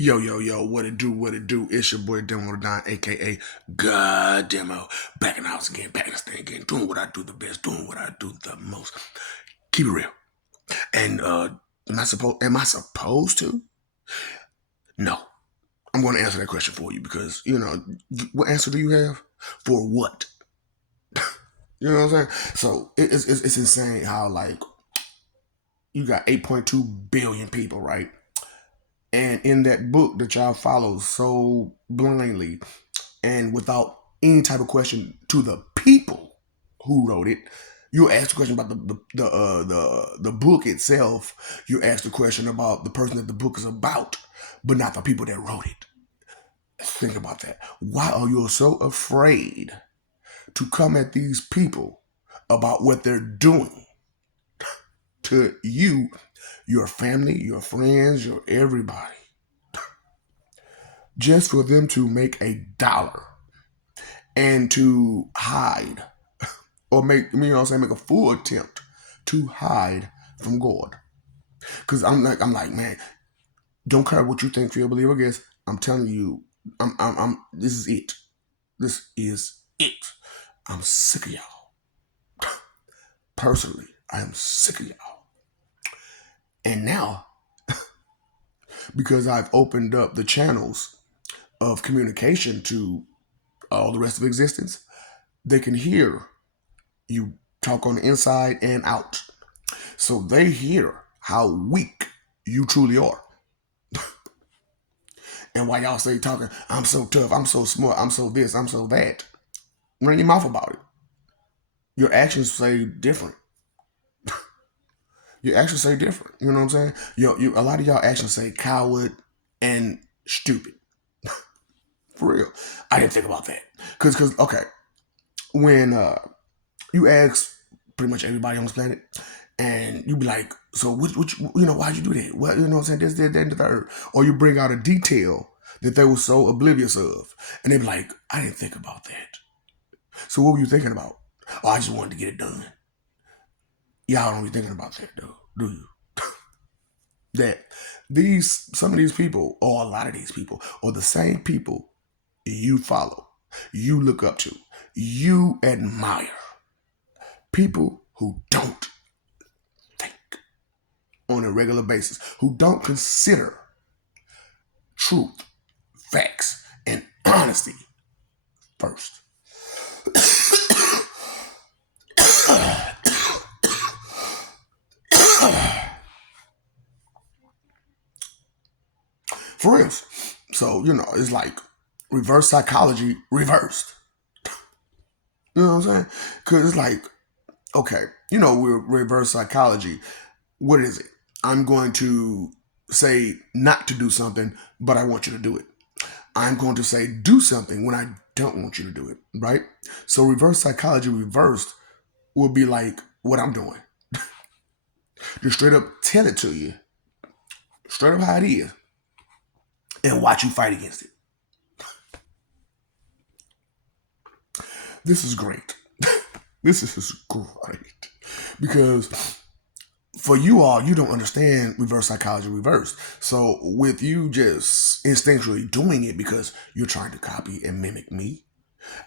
Yo, yo, yo, what it do, what it do? It's your boy Demo Don, aka God Demo. Back in the house again, back in the stand again, doing what I do the best, doing what I do the most. Keep it real. And am I supposed to? No. I'm gonna answer that question for you because, what answer do you have? For what? You know what I'm saying? So it's insane how like you got 8.2 billion people, right? And in that book that y'all follow so blindly and without any type of question to the people who wrote it, you ask the question about the book itself. You ask the question about the person that the book is about, but not the people that wrote it. Think about that. Why are you so afraid to come at these people about what they're doing to you, your family, your friends, your everybody, just for them to make a dollar and to hide or make a full attempt to hide from God? Because I'm like, man, don't care what you think, feel, believe, or guess. I'm telling you, this is it. This is it. I'm sick of y'all. Personally, I am sick of y'all. And now, because I've opened up the channels of communication to all the rest of existence, they can hear you talk on the inside and out. So they hear how weak you truly are. And why y'all say talking, I'm so tough, I'm so smart, I'm so this, I'm so that. Run your mouth about it. Your actions say different. Your actions say different. You know what I'm saying? A lot of y'all actions say coward and stupid. For real. I didn't think about that. Cause okay, when you ask pretty much everybody on this planet, and you be like, so which why'd you do that? Well, you know what I'm saying? This, that, and the third. Or you bring out a detail that they were so oblivious of. And they be like, I didn't think about that. So what were you thinking about? Oh, I just wanted to get it done. Y'all don't be thinking about that though, do you? That some of these people, or a lot of these people, are the same people you follow, you look up to, you admire. People who don't think on a regular basis, who don't consider truth, facts, and honesty first. For real. So, it's like reverse psychology reversed. You know what I'm saying? Because it's like, okay, we're reverse psychology. What is it? I'm going to say not to do something, but I want you to do it. I'm going to say do something when I don't want you to do it, right? So reverse psychology reversed will be like what I'm doing. Just straight up tell it to you, straight up how it is, and watch you fight against it. This is great. This is great. Because for you all, you don't understand reverse psychology reversed. So with you just instinctually doing it because you're trying to copy and mimic me,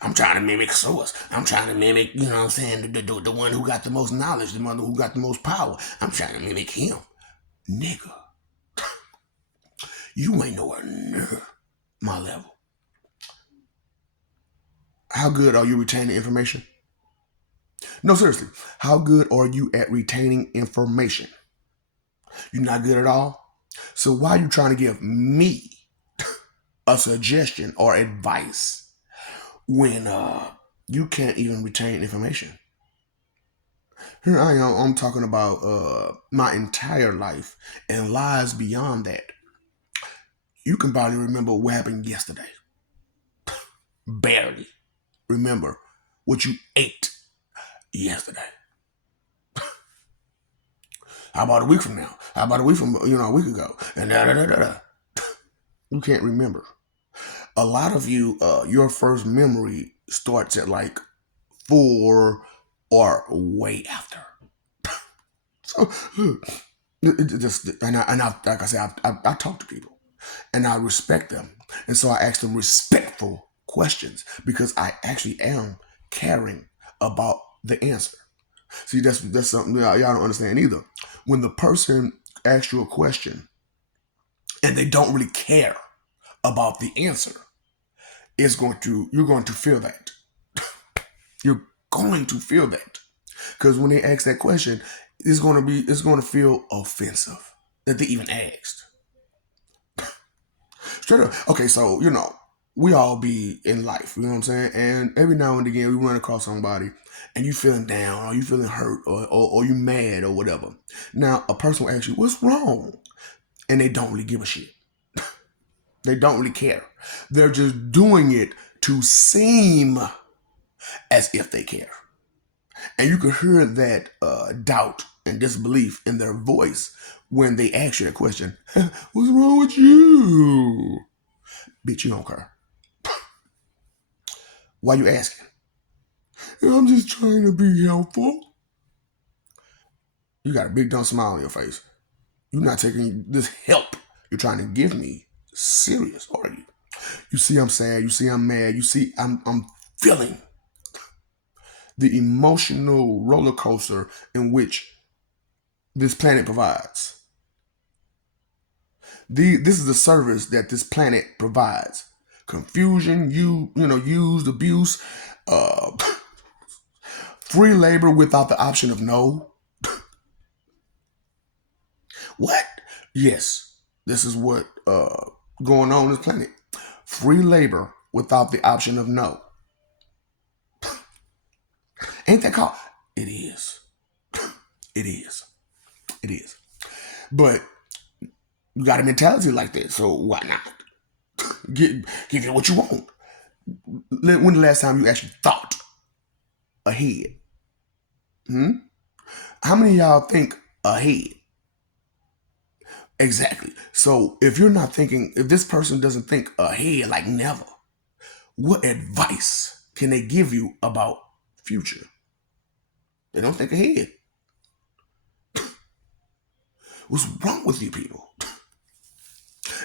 I'm trying to mimic Source. I'm trying to mimic, you know what I'm saying, the one who got the most knowledge, the one who got the most power. I'm trying to mimic him. Nigga, you ain't nowhere near my level. How good are you retaining information? No, seriously. How good are you at retaining information? You're not good at all? So why are you trying to give me a suggestion or advice when you can't even retain information? Here I am, I'm talking about my entire life and lies beyond that. You can barely remember what happened yesterday. Barely remember what you ate yesterday. How about a week from now? How about a week from a week ago? And da da da da da. You can't remember. A lot of you, your first memory starts at like 4 or way after. So it just like I said, I talk to people. and I respect them. And so I ask them respectful questions because I actually am caring about the answer. See, that's something y'all don't understand either. When the person asks you a question and they don't really care about the answer, you're going to feel that. You're going to feel that. Because when they ask that question, it's going to feel offensive that they even asked. Straight up. Okay, so we all be in life, you know what I'm saying? And every now and again we run across somebody and you feeling down or you feeling hurt or you mad or whatever. Now a person will ask you, what's wrong? And they don't really give a shit. They don't really care. They're just doing it to seem as if they care. And you can hear that doubt and disbelief in their voice when they ask you that question. What's wrong with you? Bitch, you don't care. Why you asking? I'm just trying to be helpful. You got a big dumb smile on your face. You're not taking this help you're trying to give me serious, are you? You see I'm sad. You see I'm mad. You see I'm feeling the emotional roller coaster in which this planet provides. This is the service that this planet provides. Confusion, used, abuse, uh, free labor without the option of no. What? Yes, this is what going on this planet. Free labor without the option of no. Ain't that called? It is. It is. It is. But you got a mentality like that, so why not? Give you what you want. When the last time you actually thought ahead? Hmm? How many of y'all think ahead? Exactly. So if you're not thinking, if this person doesn't think ahead, like never, what advice can they give you about future? They don't think ahead. What's wrong with you people?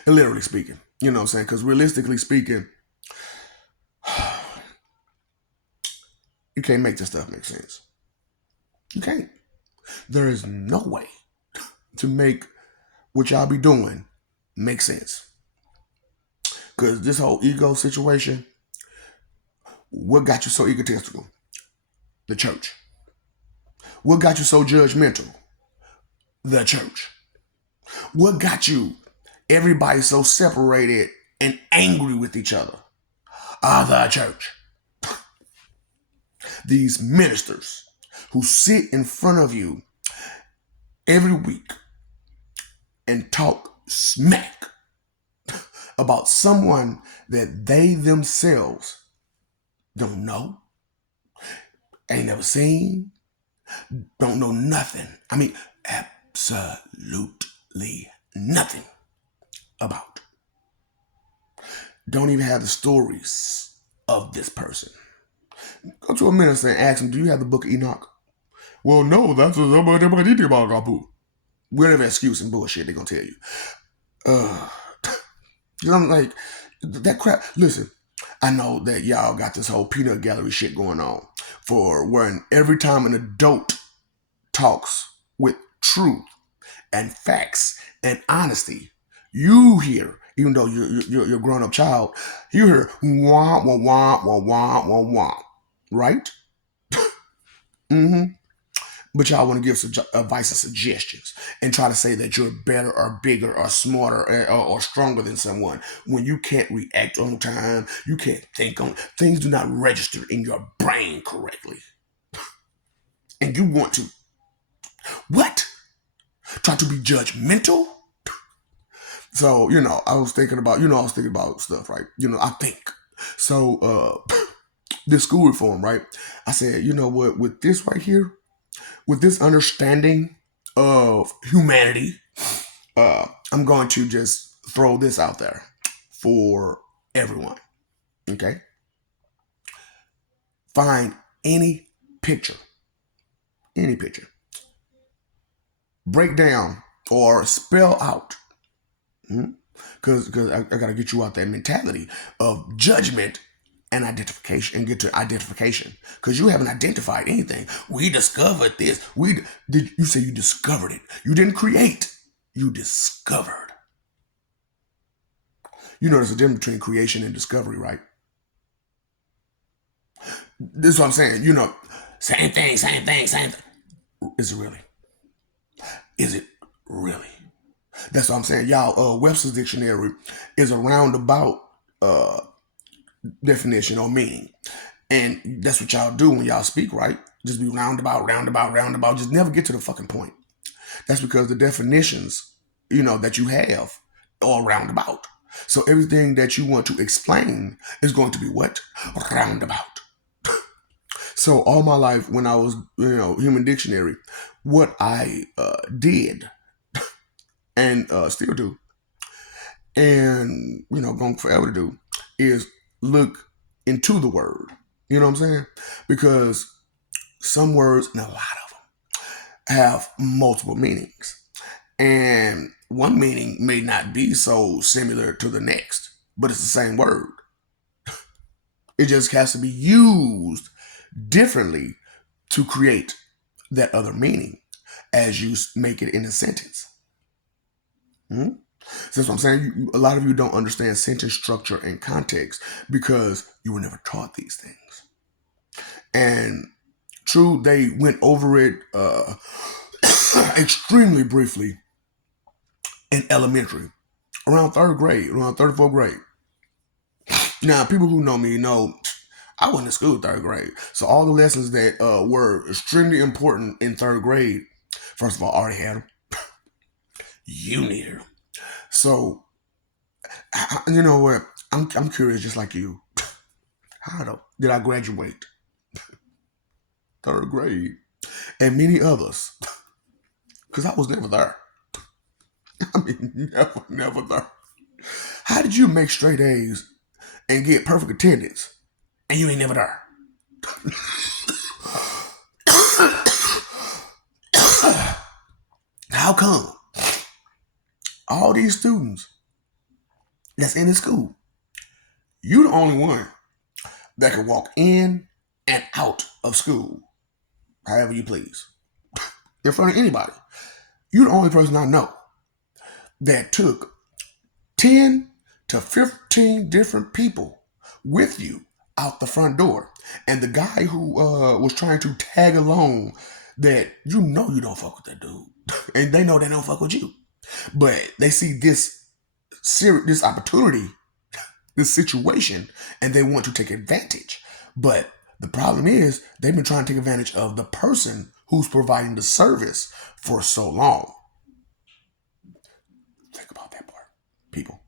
And literally speaking, you know what I'm saying? Because realistically speaking, you can't make this stuff make sense. You can't. There is no way to make what y'all be doing make sense. Because this whole ego situation, what got you so egotistical? The church. What got you so judgmental? The church. What got you everybody so separated and angry with each other? The church. These ministers who sit in front of you every week and talk smack about someone that they themselves don't know, ain't never seen, don't know nothing. I mean, absolutely nothing about. Don't even have the stories of this person. Go to a minister and ask him, do you have the book of Enoch? Well, no, that's whatever excuse and bullshit they're going to tell you. I'm like, that crap. Listen, I know that y'all got this whole peanut gallery shit going on for when every time an adult talks with truth and facts and honesty, you hear, even though you're a grown up child, you hear wah wah wah wah wah wah wah, right? Mm-hmm. But y'all want to give advice and suggestions and try to say that you're better or bigger or smarter or stronger than someone when you can't react on time, you can't think on things do not register in your brain correctly, and you want to what? Try to be judgmental. So, I was thinking about stuff, right? I think. So, this school reform, right? I said, you know what, with this right here, with this understanding of humanity, I'm going to just throw this out there for everyone. Okay? Find any picture, break down or spell out. Because because I got to get you out that mentality of judgment and identification, and get to identification, because you haven't identified anything. We discovered this. You say you discovered it. You didn't create. You discovered. You know there's a difference between creation and discovery, right? This is what I'm saying. Same thing, same thing, same thing. Is it really? Is it really? That's what I'm saying. Y'all, Webster's dictionary is a roundabout uh, definition or meaning. And that's what y'all do when y'all speak, right? Just be roundabout, roundabout, roundabout. Just never get to the fucking point. That's because the definitions, that you have are roundabout. So everything that you want to explain is going to be what? Roundabout. So all my life when I was, human dictionary, what I did and still do, and going forever to do, is look into the word. You know what I'm saying? Because some words, and a lot of them, have multiple meanings, and one meaning may not be so similar to the next, but it's the same word. It just has to be used differently to create that other meaning as you make it in a sentence. Hmm? So that's what I'm saying. A lot of you don't understand sentence structure and context because you were never taught these things. And true, they went over it extremely briefly in elementary, around third grade, around third or fourth grade. Now, people who know me know I went to school third grade. So all the lessons that were extremely important in third grade, first of all, I already had them. You need them. So, you know what? I'm curious, just like you. How did I graduate? Third grade. And many others. Because I was never there. I mean, never there. How did you make straight A's and get perfect attendance and you ain't never there? How come all these students that's in the school, you the only one that can walk in and out of school however you please, in front of anybody? You the only person I know that took 10 to 15 different people with you out the front door. And the guy who was trying to tag along, that you don't fuck with that dude. And they know they don't fuck with you. But they see this opportunity, this situation, and they want to take advantage. But the problem is they've been trying to take advantage of the person who's providing the service for so long. Think about that part, people.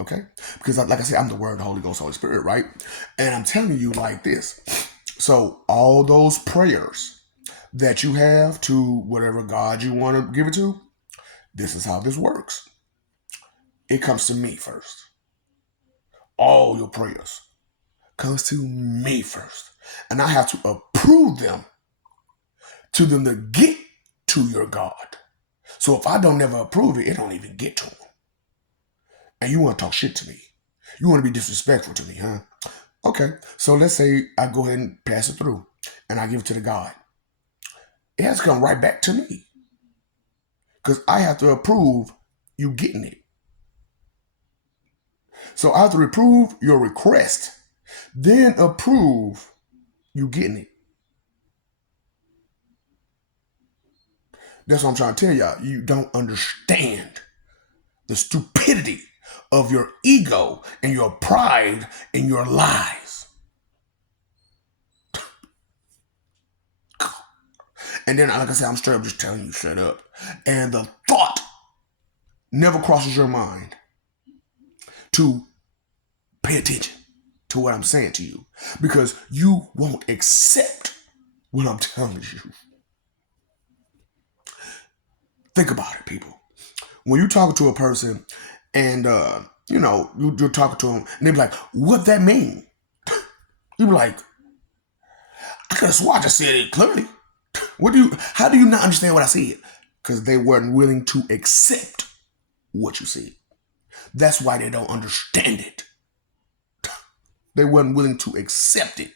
Okay? Because like I said, I'm the Word, the Holy Ghost, Holy Spirit, right? And I'm telling you like this. So all those prayers that you have to whatever God you want to give it to, this is how this works. It comes to me first. All your prayers comes to me first. And I have to approve them to them to get to your God. So if I don't never approve it, it don't even get to him. And you want to talk shit to me. You want to be disrespectful to me, huh? Okay, so let's say I go ahead and pass it through and I give it to the God. It has to come right back to me. Because I have to approve you getting it. So I have to approve your request, then approve you getting it. That's what I'm trying to tell y'all. You don't understand the stupidity of your ego and your pride and your lies. And then, like I said, I'm straight up just telling you, shut up. And the thought never crosses your mind to pay attention to what I'm saying to you, because you won't accept what I'm telling you. Think about it, people. When you're talking to a person and, you're talking to them and they be like, what that mean? You be like, I could have sworn I just said it clearly. How do you not understand what I said? Because they weren't willing to accept what you said. That's why they don't understand it. They weren't willing to accept it.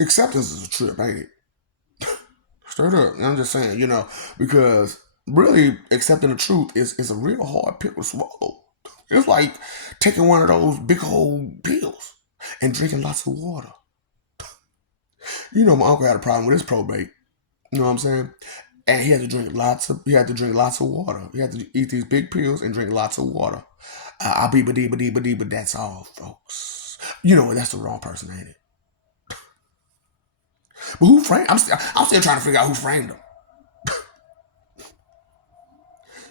Acceptance is a trip, ain't it? Straight up. I'm just saying, because really accepting the truth is a real hard pill to swallow. It's like taking one of those big old pills and drinking lots of water. My uncle had a problem with his probate. You know what I'm saying? And he had to drink lots of water. He had to eat these big pills and drink lots of water. I be but that's all, folks. You know what? That's the wrong person, ain't it? But who framed? I'm still trying to figure out who framed him.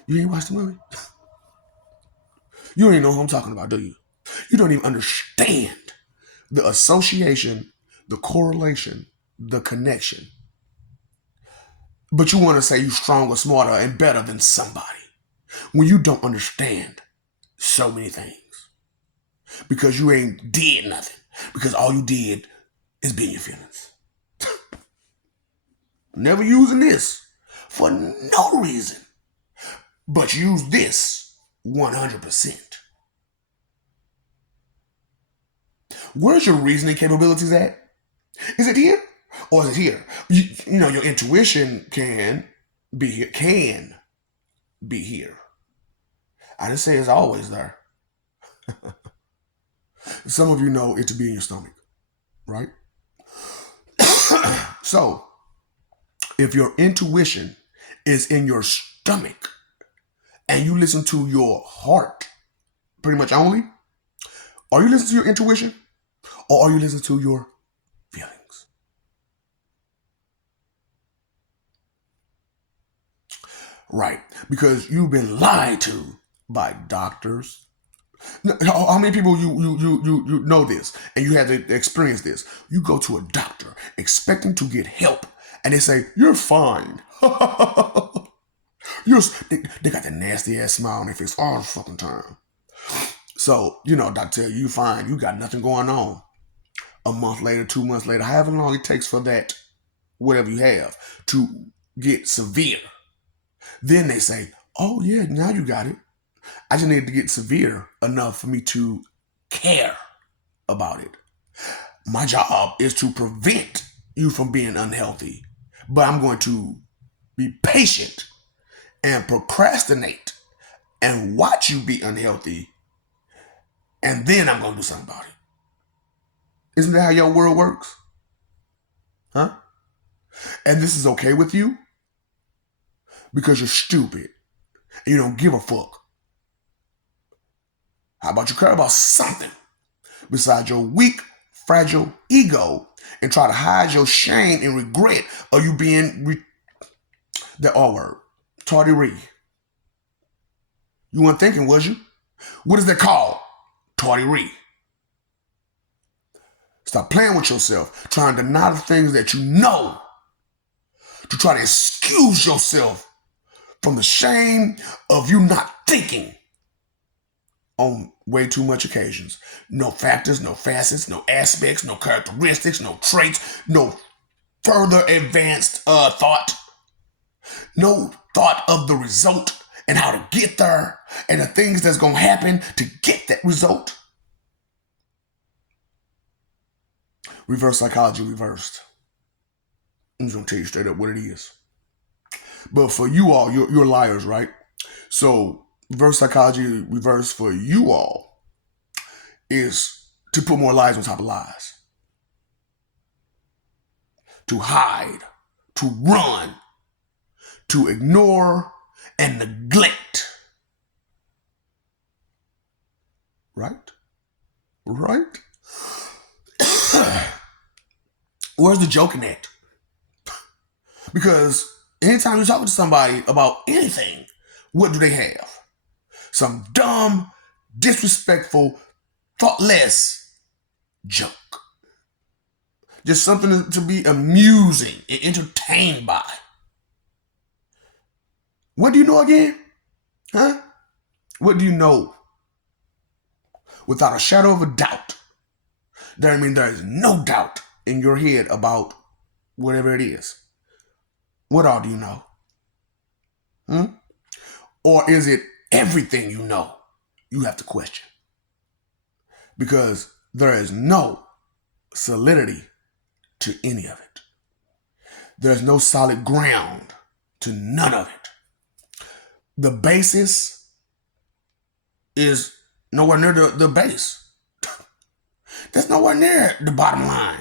You ain't watched the movie. You don't even know who I'm talking about, do you? You don't even understand the association, the correlation, the connection. But you want to say you're stronger, smarter, and better than somebody when you don't understand so many things. Because you ain't did nothing. Because all you did is be in your feelings. Never using this for no reason. But use this 100%. Where's your reasoning capabilities at? Is it here? Or is it here? Your intuition can be here. Can be here. I didn't say it's always there. Some of you know it to be in your stomach, right? So, if your intuition is in your stomach and you listen to your heart pretty much only, are you listening to your intuition or are you listening to your feelings? Right, because you've been lied to by doctors. How many people you know this and you had to experience this? You go to a doctor expecting to get help and they say, you're fine. They got that nasty ass smile on their face all the fucking time. So, doctor tell you fine, you got nothing going on. A month later, 2 months later, however long it takes for that, whatever you have, to get severe. Then they say, oh yeah, now you got it. I just need to get severe enough for me to care about it. My job is to prevent you from being unhealthy, but I'm going to be patient and procrastinate and watch you be unhealthy, and then I'm going to do something about it. Isn't that how your world works? Huh? And this is okay with you because you're stupid and you don't give a fuck. How about you care about something besides your weak, fragile ego and try to hide your shame and regret of you being the R word, tardy. You weren't thinking, was you? What is that called? Tardy. Stop playing with yourself, trying to deny the things that you know, to try to excuse yourself from the shame of you not thinking on way too much occasions. No factors, no facets, no aspects, no characteristics, no traits, no further advanced thought, no thought of the result and how to get there and the things that's going to happen to get that result. Reverse psychology reversed. I'm just going to tell you straight up what it is. But for you all, you're liars, right? So reverse psychology reverse for you all is to put more lies on top of lies. To hide, to run, to ignore, and neglect. Right? Right? Where's the joking at? Because anytime you're talking to somebody about anything, what do they have? Some dumb, disrespectful, thoughtless joke. Just something to be amusing and entertained by. What do you know again? Huh? What do you know? Without a shadow of a doubt. That means there is no doubt in your head about whatever it is. What all do you know? Or is it Everything you know, you have to question. Because there is no solidity to any of it. There's no solid ground to none of it. The basis is nowhere near the base. That's nowhere near the bottom line.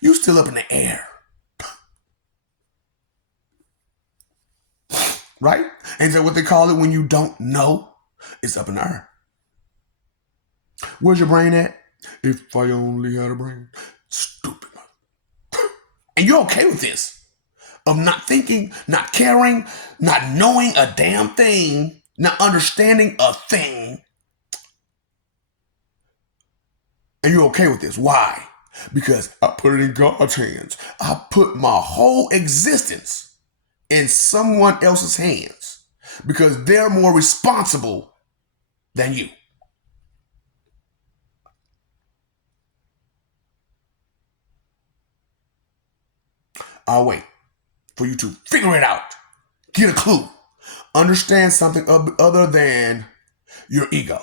You still up in the air. Right? Ain't that what they call it when you don't know? It's up in the air. Where's your brain at? If I only had a brain. Stupid. And you're okay with this. Of not thinking, not caring, not knowing a damn thing, not understanding a thing. And you're okay with this. Why? Because I put it in God's hands. I put my whole existence in someone else's hands because they're more responsible than you. I'll wait for you to figure it out, get a clue, understand something other than your ego,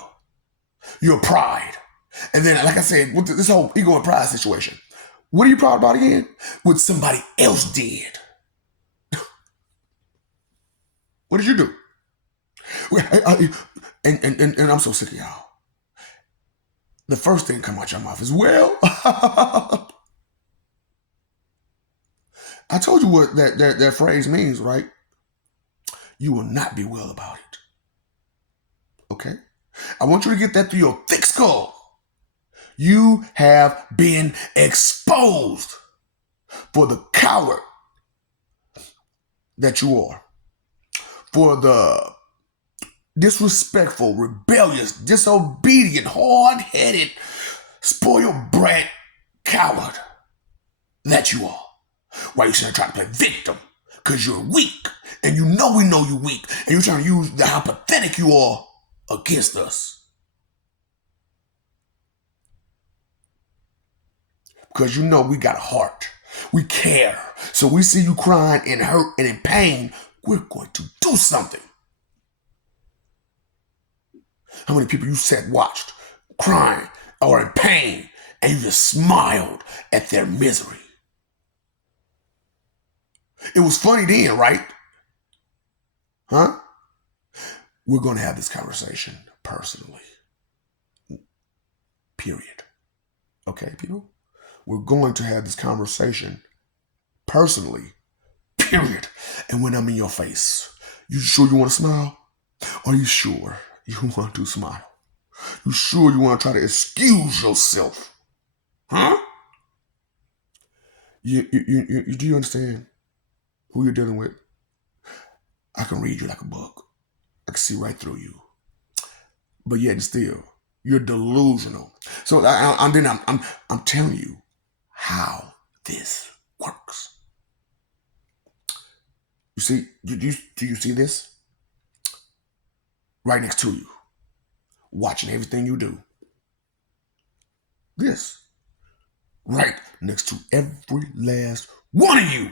your pride. And then, like I said, with this whole ego and pride situation, what are you proud about again? What somebody else did. What did you do? And I'm so sick of y'all. The first thing come out your mouth is, well, I told you what that phrase means, right? You will not be well about it. Okay? I want you to get that through your thick skull. You have been exposed for the coward that you are, for the disrespectful, rebellious, disobedient, hard-headed, spoiled brat coward that you are. Why you shouldn't try to play victim? Because you're weak. And you know we know you're weak. And you're trying to use how pathetic you are against us. Because you know we got a heart. We care. So we see you crying and hurt and in pain. We're going to do something. How many people you sat watched crying or in pain and you just smiled at their misery? It was funny then, right? Huh? We're going to have this conversation personally. Period. Okay, people? We're going to have this conversation personally. Period. And when I'm in your face, you sure you want to smile? Are you sure you want to smile? You sure you want to try to excuse yourself? Huh? Do you understand who you're dealing with? I can read you like a book. I can see right through you. But yet and still, you're delusional. So I'm telling you how this works. You see, do you see this? Right next to you, watching everything you do. This, right next to every last one of you.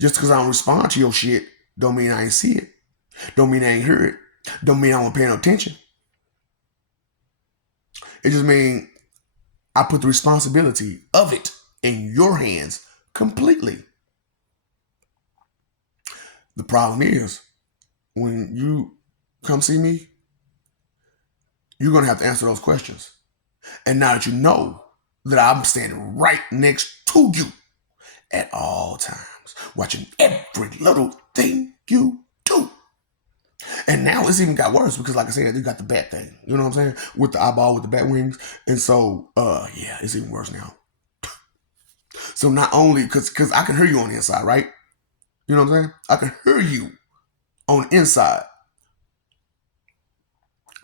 Just because I don't respond to your shit, don't mean I ain't see it. Don't mean I ain't hear it. Don't mean I don't pay no attention. It just means I put the responsibility of it in your hands completely. The problem is, when you come see me, you're going to have to answer those questions. And now that you know that I'm standing right next to you at all times, watching every little thing you do. And now it's even got worse because, like I said, you got the bat thing. You know what I'm saying? With the eyeball, with the bat wings. And so, yeah, it's even worse now. So not only, because I can hear you on the inside, right? You know what I'm saying? I can hear you on the inside.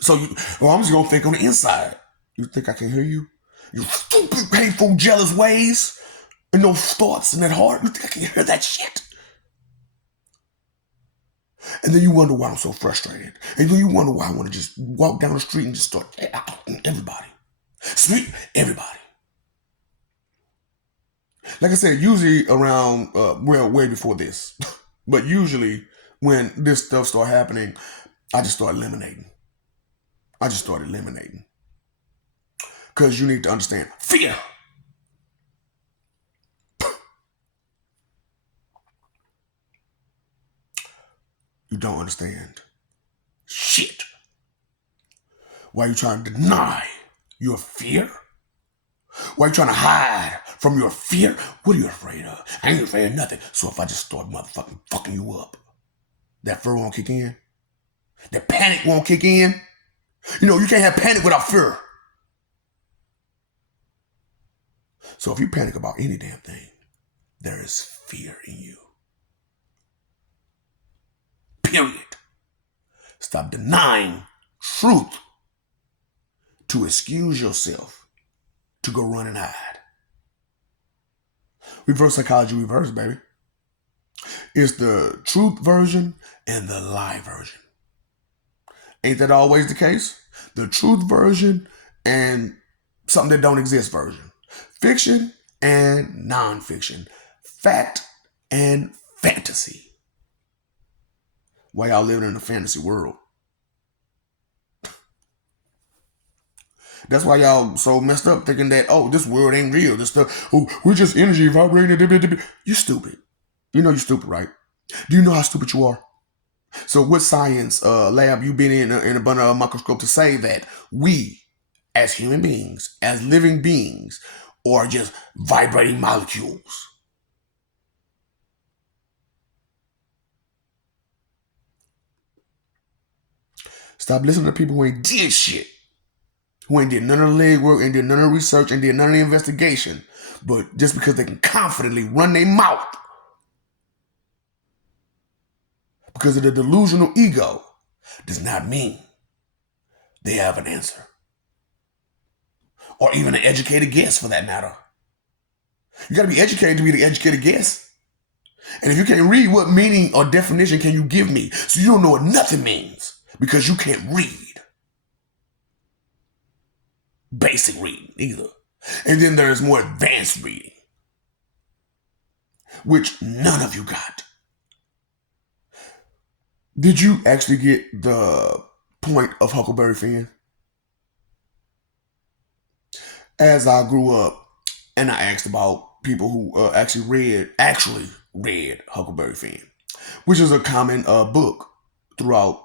So, I'm just going to think on the inside. You think I can hear you? You stupid, hateful, jealous ways and those thoughts in that heart. You think I can hear that shit? And then you wonder why I'm so frustrated. And then you wonder why I want to just walk down the street and just start everybody. Sweet everybody. Like I said, usually around, way before this. But usually when this stuff started happening, I just started eliminating. I just started eliminating. Because you need to understand fear. You don't understand shit. Why are you trying to deny your fear? Why are you trying to hide from your fear? What are you afraid of? I ain't afraid of nothing. So if I just start motherfucking fucking you up, that fear won't kick in. That panic won't kick in. You know, you can't have panic without fear. So if you panic about any damn thing, there is fear in you. Period. Stop denying truth to excuse yourself to go run and hide. Reverse psychology reverse, baby. It's the truth version and the lie version. Ain't that always the case? The truth version and something that don't exist version. Fiction and nonfiction. Fact and fantasy. Why y'all living in a fantasy world? That's why y'all so messed up thinking that, oh, this world ain't real. This stuff, oh, we're just energy vibrating. You stupid. You know you're stupid, right? Do you know how stupid you are? So what science lab you been in under a microscope to say that we, as human beings, as living beings, are just vibrating molecules? Stop listening to people who ain't did shit. Who ain't did none of the legwork, ain't did none of the research, and did none of the investigation. But just because they can confidently run their mouth because of the delusional ego does not mean they have an answer. Or even an educated guess for that matter. You gotta be educated to be the educated guess. And if you can't read, what meaning or definition can you give me? So you don't know what nothing means because you can't read. Basic reading either. And then there's more advanced reading, which none of you got. Did you actually get the point of Huckleberry Finn? As I grew up and I asked about people who actually read Huckleberry Finn, which is a common book throughout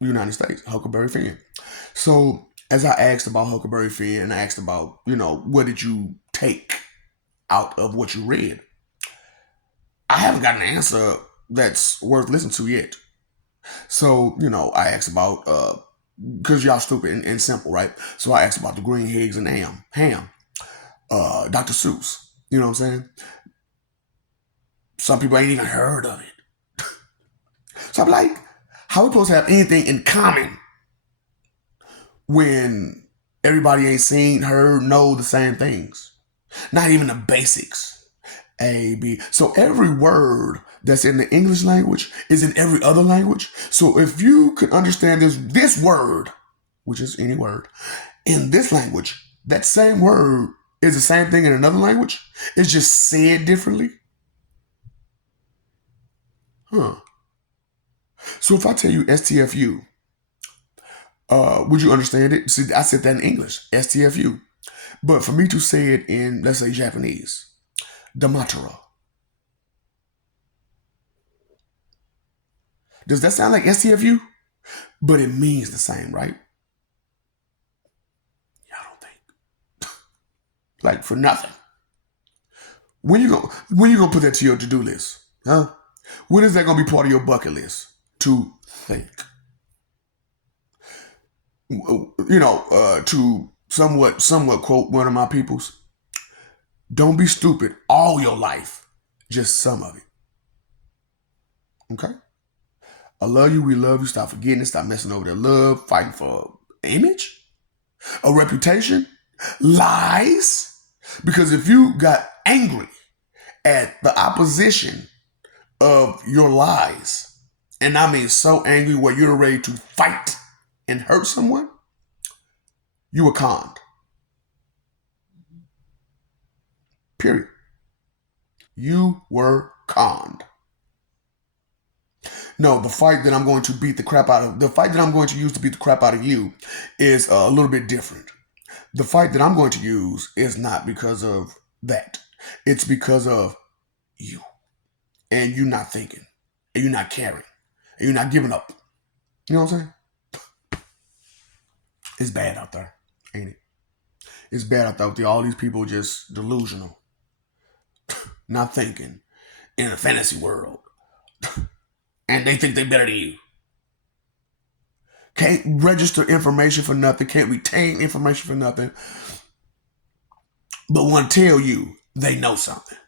the United States, Huckleberry Finn. So as I asked about Huckleberry Finn and I asked about, what did you take out of what you read? I haven't got an answer that's worth listening to yet. So, I asked about, because y'all stupid and simple, right? So I asked about the green eggs and ham, Dr. Seuss. You know what I'm saying? Some people ain't even heard of it. So I'm like, how we supposed to have anything in common when everybody ain't seen, heard, know the same things? Not even the basics. A, B. So every word that's in the English language is in every other language. So if you could understand this word, which is any word, in this language, that same word is the same thing in another language. It's just said differently. Huh. So if I tell you STFU, would you understand it? See, I said that in English, STFU. But for me to say it in, let's say, Japanese, Damatara. Does that sound like STFU? But it means the same, right? I don't think. Like for nothing. When you gonna put that to your to-do list? Huh? When is that gonna be part of your bucket list? To think. To somewhat quote one of my peoples, don't be stupid all your life, just some of it. Okay? I love you, we love you, stop forgetting it, stop messing over their love, fighting for image, a reputation, lies. Because if you got angry at the opposition of your lies, and I mean so angry where you're ready to fight and hurt someone, you were conned. Period. You were conned. No, the fight that I'm going to beat the crap out of, the fight that I'm going to use to beat the crap out of you is a little bit different. The fight that I'm going to use is not because of that. It's because of you. And you not thinking. And you not caring. And you're not giving up. You know what I'm saying? It's bad out there, ain't it? It's bad out there with all these people just delusional, not thinking in a fantasy world. And they think they're better than you. Can't register information for nothing, can't retain information for nothing, but want to tell you they know something.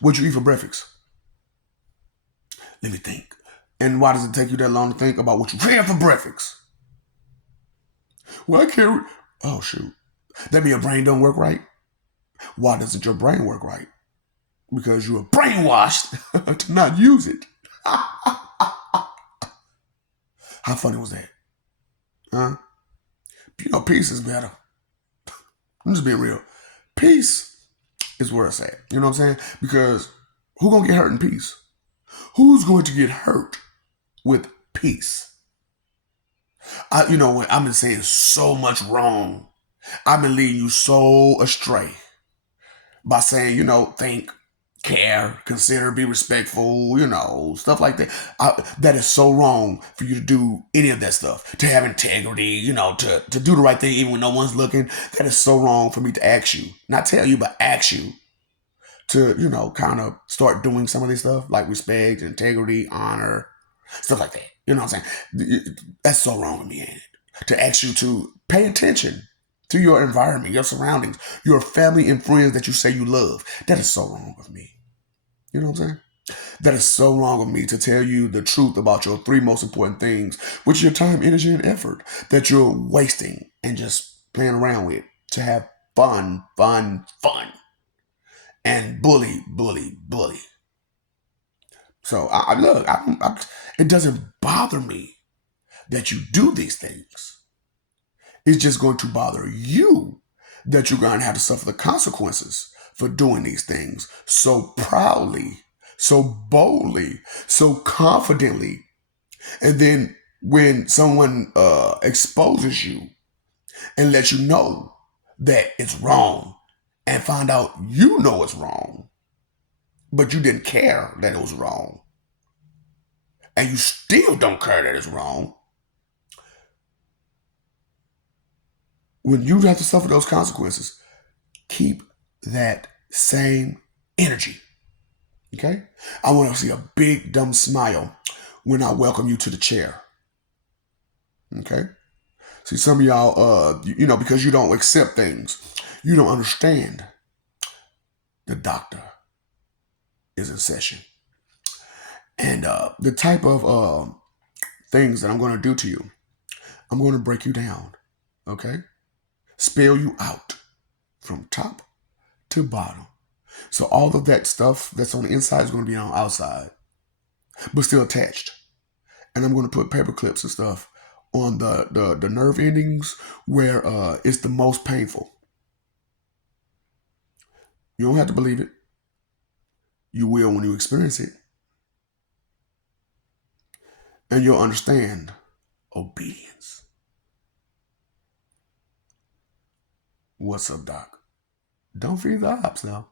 What you eat for breakfast? Let me think. And why does it take you that long to think about what you had for breakfast? Well, I can't. Oh, shoot. That mean your brain don't work right? Why doesn't your brain work right? Because you are brainwashed to not use it. How funny was that? Huh? Peace is better. I'm just being real. Peace is where it's at. You know what I'm saying? Because who gonna get hurt in peace? Who's going to get hurt with peace? You know what? I've been saying so much wrong. I've been leading you so astray by saying, think, care, consider, be respectful, stuff like that. That is so wrong for you to do any of that stuff. To have integrity, to do the right thing even when no one's looking. That is so wrong for me to ask you. Not tell you, but ask you to, kind of start doing some of this stuff like respect, integrity, honor, stuff like that. You know what I'm saying? That's so wrong with me, ain't it? To ask you to pay attention to your environment, your surroundings, your family and friends that you say you love. That is so wrong with me. You know what I'm saying? That is so wrong with me to tell you the truth about your three most important things, which is your time, energy, and effort that you're wasting and just playing around with to have fun, and bully. So look, it doesn't bother me that you do these things. It's just going to bother you that you're going to have to suffer the consequences for doing these things so proudly, so boldly, so confidently. And then when someone exposes you and lets you know that it's wrong and find out you know it's wrong, but you didn't care that it was wrong, and you still don't care that it's wrong, when you have to suffer those consequences, keep that same energy. Okay? I want to see a big dumb smile when I welcome you to the chair. Okay? See, some of y'all, because you don't accept things, you don't understand. The doctor is in session. And the type of things that I'm going to do to you, I'm going to break you down. Okay? Spell you out from top to bottom. So all of that stuff that's on the inside is going to be on the outside, but still attached. And I'm going to put paper clips and stuff on the nerve endings where it's the most painful. You don't have to believe it. You will when you experience it. And you'll understand obedience. What's up, Doc? Don't feed the ops now.